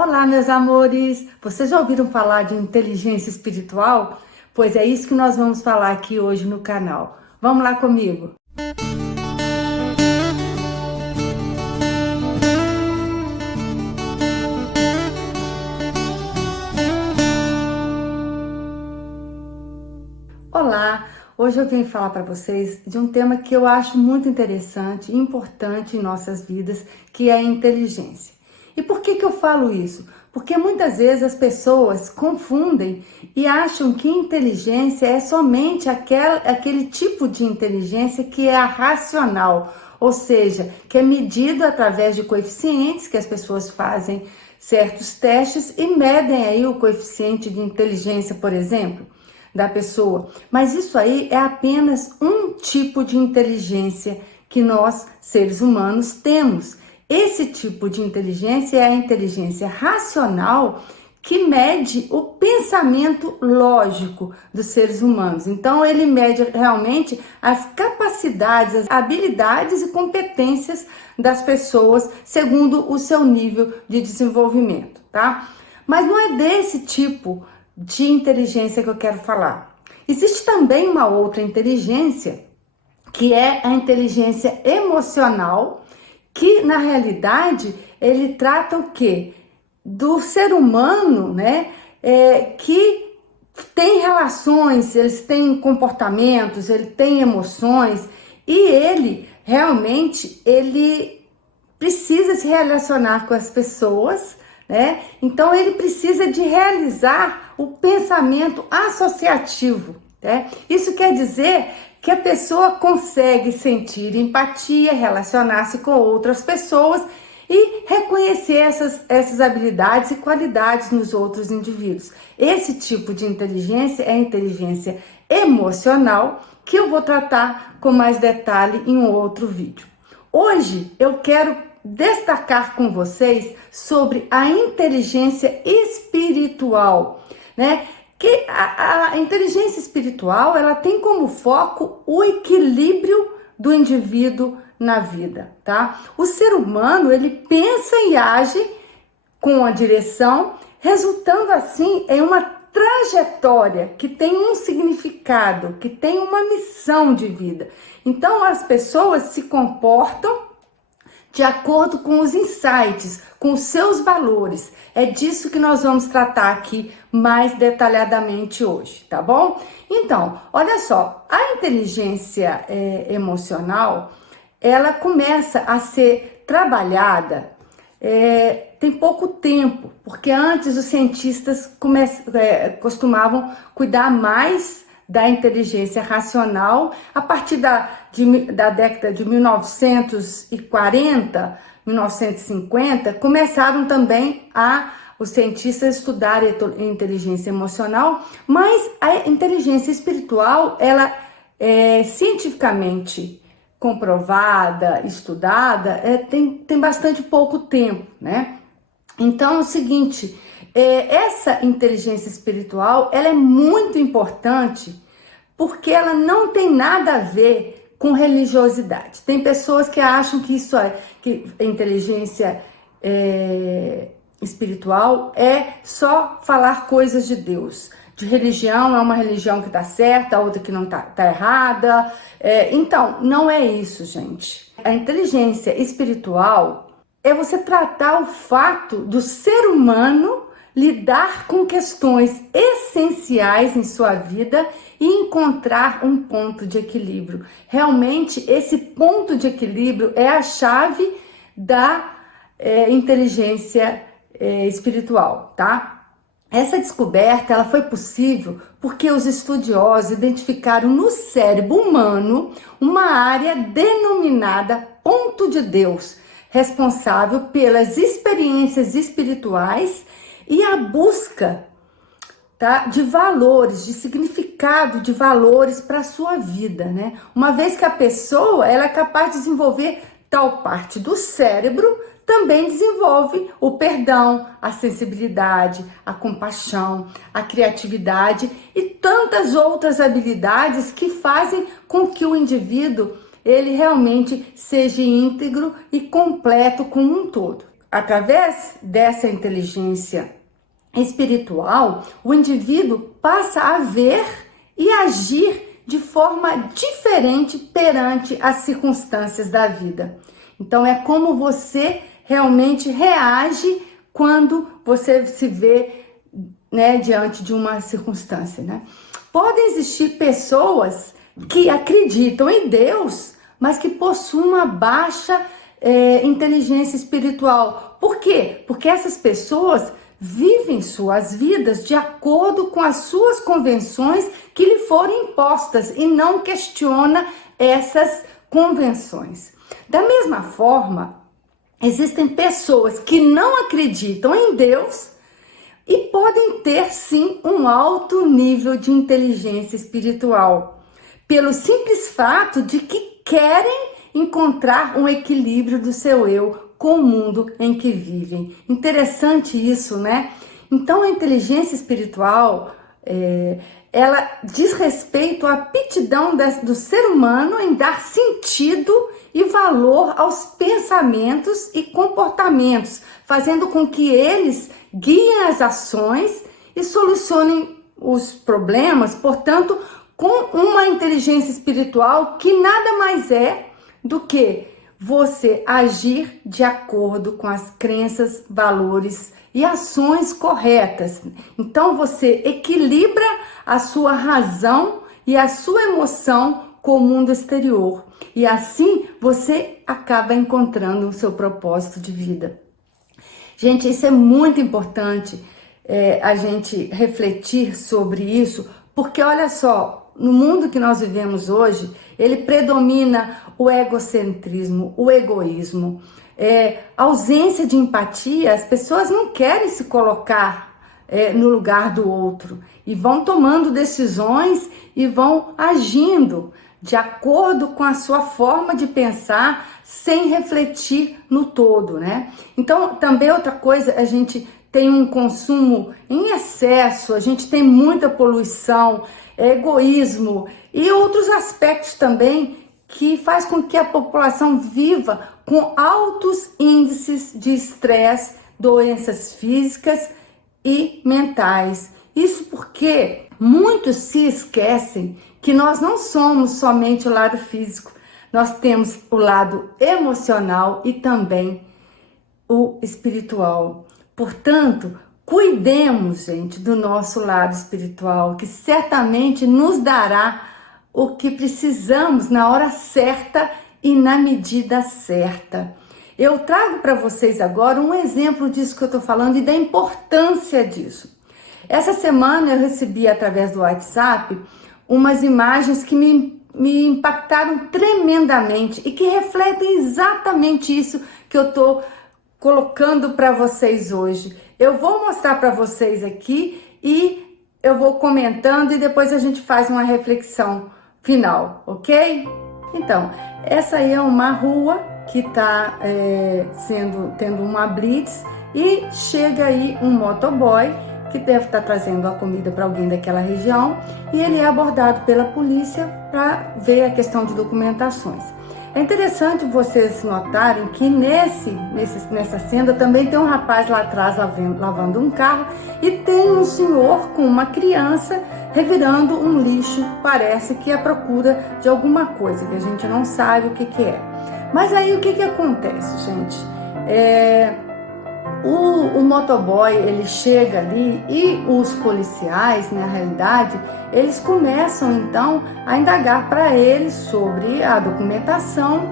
Olá, meus amores! Vocês já ouviram falar de inteligência espiritual? Pois é isso que nós vamos falar aqui hoje no canal. Vamos lá comigo! Olá! Hoje eu venho falar para vocês de um tema que eu acho muito interessante e importante em nossas vidas, que é a inteligência. E por que eu falo isso? Porque muitas vezes as pessoas confundem e acham que inteligência é somente aquele tipo de inteligência que é a racional, ou seja, que é medido através de coeficientes que as pessoas fazem certos testes e medem aí o coeficiente de inteligência, por exemplo, da pessoa. Mas isso aí é apenas um tipo de inteligência que nós, seres humanos, temos. Esse tipo de inteligência é a inteligência racional, que mede o pensamento lógico dos seres humanos. Então, ele mede realmente as capacidades, as habilidades e competências das pessoas segundo o seu nível de desenvolvimento, tá? Mas não é desse tipo de inteligência que eu quero falar. Existe também uma outra inteligência, que é a inteligência emocional, que na realidade ele trata o quê? Do ser humano, né? Que tem relações, eles têm comportamentos, ele tem emoções e ele realmente precisa se relacionar com as pessoas, né? Então ele precisa de realizar o pensamento associativo, né? Isso quer dizer que a pessoa consegue sentir empatia, relacionar-se com outras pessoas e reconhecer essas habilidades e qualidades nos outros indivíduos. Esse tipo de inteligência é a inteligência emocional, que eu vou tratar com mais detalhe em um outro vídeo. Hoje eu quero destacar com vocês sobre a inteligência espiritual, né? Que a inteligência espiritual, ela tem como foco o equilíbrio do indivíduo na vida, tá? O ser humano, ele pensa e age com a direção, resultando assim em uma trajetória que tem um significado, que tem uma missão de vida. Então as pessoas se comportam de acordo com os insights, com os seus valores. É disso que nós vamos tratar aqui mais detalhadamente hoje, tá bom? Então, olha só, a inteligência emocional, ela começa a ser trabalhada tem pouco tempo, porque antes os cientistas costumavam cuidar mais da inteligência racional. A partir da década de 1940, 1950, começaram também os cientistas a estudar a inteligência emocional, mas a inteligência espiritual, ela é cientificamente comprovada, estudada, tem bastante pouco tempo, né? Então é o seguinte, essa inteligência espiritual, ela é muito importante porque ela não tem nada a ver com religiosidade. Tem pessoas que acham que que a inteligência espiritual é só falar coisas de Deus. De religião, é uma religião que tá certa, a outra que não tá errada. Então, não é isso, gente. A inteligência espiritual é você tratar o fato do ser humano lidar com questões essenciais em sua vida e encontrar um ponto de equilíbrio. Realmente, esse ponto de equilíbrio é a chave da inteligência espiritual, tá? Essa descoberta, ela foi possível porque os estudiosos identificaram no cérebro humano uma área denominada ponto de Deus, responsável pelas experiências espirituais e a busca, tá, de valores, de significado de valores para a sua vida, né? Uma vez que a pessoa, ela é capaz de desenvolver tal parte do cérebro, também desenvolve o perdão, a sensibilidade, a compaixão, a criatividade e tantas outras habilidades que fazem com que o indivíduo ele realmente seja íntegro e completo como um todo. através dessa inteligência espiritual, o indivíduo passa a ver e agir de forma diferente perante as circunstâncias da vida. Então é como você realmente reage quando você se vê, né, diante de uma circunstância, né? Podem existir pessoas que acreditam em Deus, mas que possuem uma baixa inteligência espiritual. Por quê? Porque essas pessoas vivem suas vidas de acordo com as suas convenções que lhe foram impostas e não questiona essas convenções. Da mesma forma, existem pessoas que não acreditam em Deus e podem ter sim um alto nível de inteligência espiritual, pelo simples fato de que querem encontrar um equilíbrio do seu eu com o mundo em que vivem. Interessante isso, né? Então a inteligência espiritual, ela diz respeito à aptidão do ser humano em dar sentido e valor aos pensamentos e comportamentos, fazendo com que eles guiem as ações e solucionem os problemas, portanto, com uma inteligência espiritual que nada mais é do que você agir de acordo com as crenças, valores e ações corretas. Então você equilibra a sua razão e a sua emoção com o mundo exterior. E assim você acaba encontrando o seu propósito de vida. Gente, isso é muito importante, a gente refletir sobre isso, porque olha só, no mundo que nós vivemos hoje, ele predomina o egocentrismo, o egoísmo, ausência de empatia. As pessoas não querem se colocar no lugar do outro e vão tomando decisões e vão agindo de acordo com a sua forma de pensar, sem refletir no todo, né? Então, também outra coisa, a gente tem um consumo em excesso, a gente tem muita poluição, egoísmo e outros aspectos também que faz com que a população viva com altos índices de estresse, doenças físicas e mentais. Isso porque muitos se esquecem que nós não somos somente o lado físico, nós temos o lado emocional e também o espiritual. Portanto, cuidemos, gente, do nosso lado espiritual, que certamente nos dará o que precisamos na hora certa e na medida certa. Eu trago para vocês agora um exemplo disso que eu estou falando e da importância disso. Essa semana eu recebi através do WhatsApp umas imagens que me impactaram tremendamente e que refletem exatamente isso que eu estou colocando para vocês hoje. Eu vou mostrar para vocês aqui e eu vou comentando e depois a gente faz uma reflexão final, ok? Então, essa aí é uma rua que está tendo uma blitz e chega aí um motoboy que deve estar trazendo a comida para alguém daquela região e ele é abordado pela polícia para ver a questão de documentações. É interessante vocês notarem que nessa cena também tem um rapaz lá atrás lavando um carro e tem um senhor com uma criança revirando um lixo, parece que é à procura de alguma coisa que a gente não sabe o que é. Mas aí o que acontece, gente? O motoboy, ele chega ali e os policiais, na realidade, eles começam então a indagar para ele sobre a documentação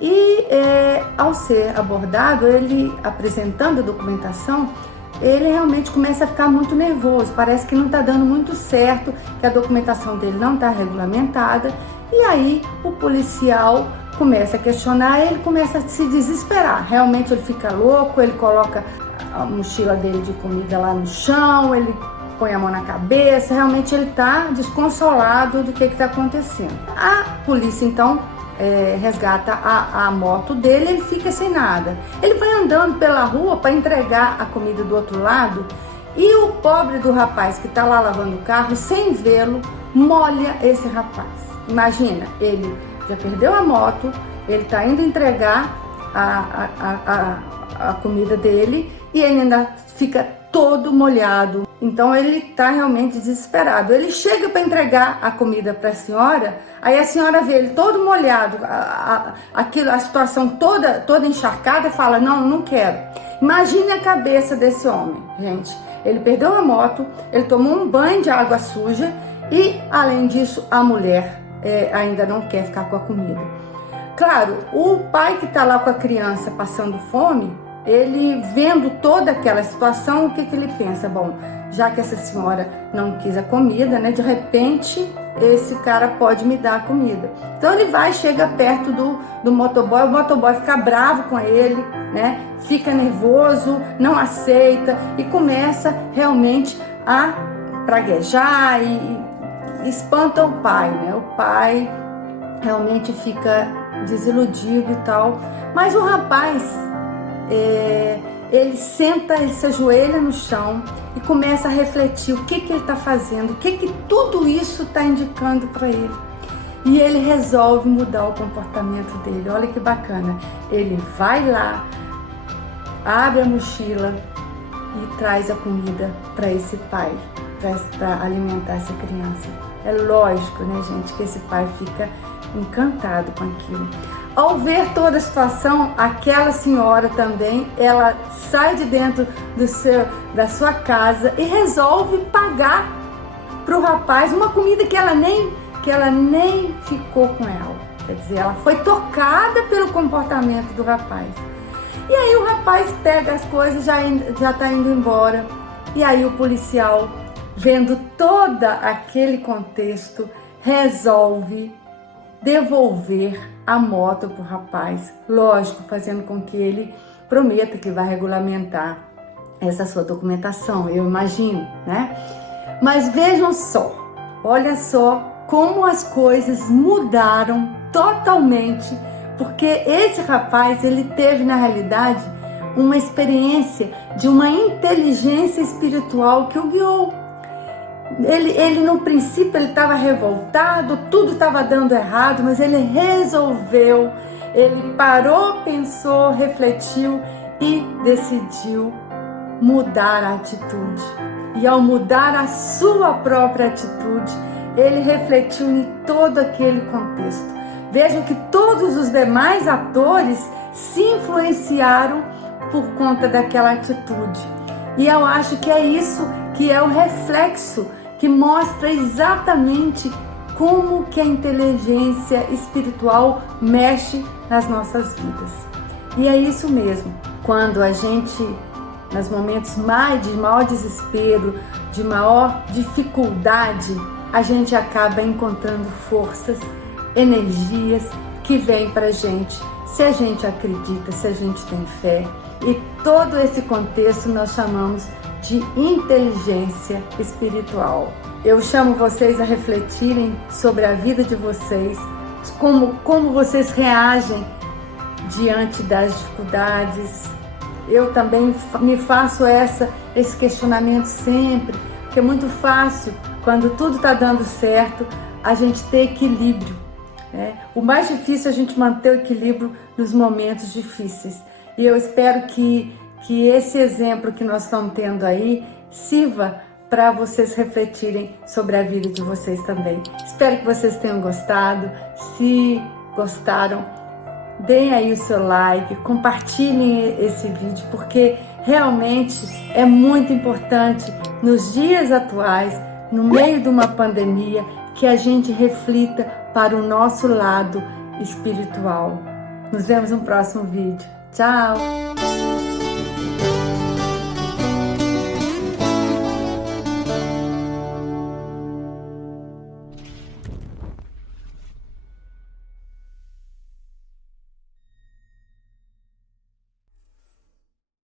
e ao ser abordado, ele apresentando a documentação, ele realmente começa a ficar muito nervoso, parece que não está dando muito certo, que a documentação dele não está regulamentada e aí o policial começa a questionar, ele começa a se desesperar, realmente ele fica louco, ele coloca a mochila dele de comida lá no chão, ele põe a mão na cabeça, realmente ele está desconsolado do que está acontecendo. A polícia então resgata a moto dele, ele fica sem nada. Ele vai andando pela rua para entregar a comida do outro lado e o pobre do rapaz que está lá lavando o carro, sem vê-lo, molha esse rapaz. Imagina, ele já perdeu a moto, ele está indo entregar a comida dele e ele ainda fica todo molhado. Então ele tá realmente desesperado. Ele chega para entregar a comida para a senhora, aí a senhora vê ele todo molhado, a situação toda encharcada, fala: não quero. Imagine a cabeça desse homem, gente. Ele perdeu a moto, ele tomou um banho de água suja e, além disso, a mulher ainda não quer ficar com a comida. Claro, o pai que tá lá com a criança passando fome, ele vendo toda aquela situação, o que ele pensa? Bom, já que essa senhora não quis a comida, né? De repente, esse cara pode me dar a comida. Então ele vai, chega perto do motoboy, o motoboy fica bravo com ele, né? Fica nervoso, não aceita e começa realmente a praguejar e espanta o pai, né? O pai realmente fica desiludido e tal. Mas o rapaz, ele se ajoelha no chão e começa a refletir o que ele está fazendo, o que tudo isso está indicando para ele. E ele resolve mudar o comportamento dele. Olha que bacana. Ele vai lá, abre a mochila e traz a comida para esse pai, para alimentar essa criança. É lógico, né, gente, que esse pai fica encantado com aquilo. Ao ver toda a situação, aquela senhora também, ela sai de dentro da sua casa e resolve pagar para o rapaz uma comida que ela nem ficou com ela. Quer dizer, ela foi tocada pelo comportamento do rapaz. E aí o rapaz pega as coisas, já tá indo embora. E aí o policial, vendo todo aquele contexto, resolve devolver a moto pro rapaz. Lógico, fazendo com que ele prometa que vai regulamentar essa sua documentação, eu imagino, né? Mas vejam só, olha só como as coisas mudaram totalmente, porque esse rapaz, ele teve na realidade uma experiência de uma inteligência espiritual que o guiou. Ele no princípio ele estava revoltado, tudo estava dando errado, mas ele resolveu, ele parou, pensou, refletiu e decidiu mudar a atitude. E ao mudar a sua própria atitude, ele refletiu em todo aquele contexto. Vejam que todos os demais atores se influenciaram por conta daquela atitude. E eu acho que é isso que é o reflexo que mostra exatamente como que a inteligência espiritual mexe nas nossas vidas. E é isso mesmo, quando a gente, nos momentos de maior desespero, de maior dificuldade, a gente acaba encontrando forças, energias que vêm pra gente, se a gente acredita, se a gente tem fé. E todo esse contexto nós chamamos de inteligência espiritual. Eu chamo vocês a refletirem sobre a vida de vocês, como vocês reagem diante das dificuldades. Eu também me faço esse questionamento sempre, porque é muito fácil, quando tudo está dando certo, a gente ter equilíbrio, né? O mais difícil é a gente manter o equilíbrio nos momentos difíceis. E eu espero que esse exemplo que nós estamos tendo aí sirva para vocês refletirem sobre a vida de vocês também. Espero que vocês tenham gostado. Se gostaram, deem aí o seu like, compartilhem esse vídeo, porque realmente é muito importante nos dias atuais, no meio de uma pandemia, que a gente reflita para o nosso lado espiritual. Nos vemos no próximo vídeo. Tchau!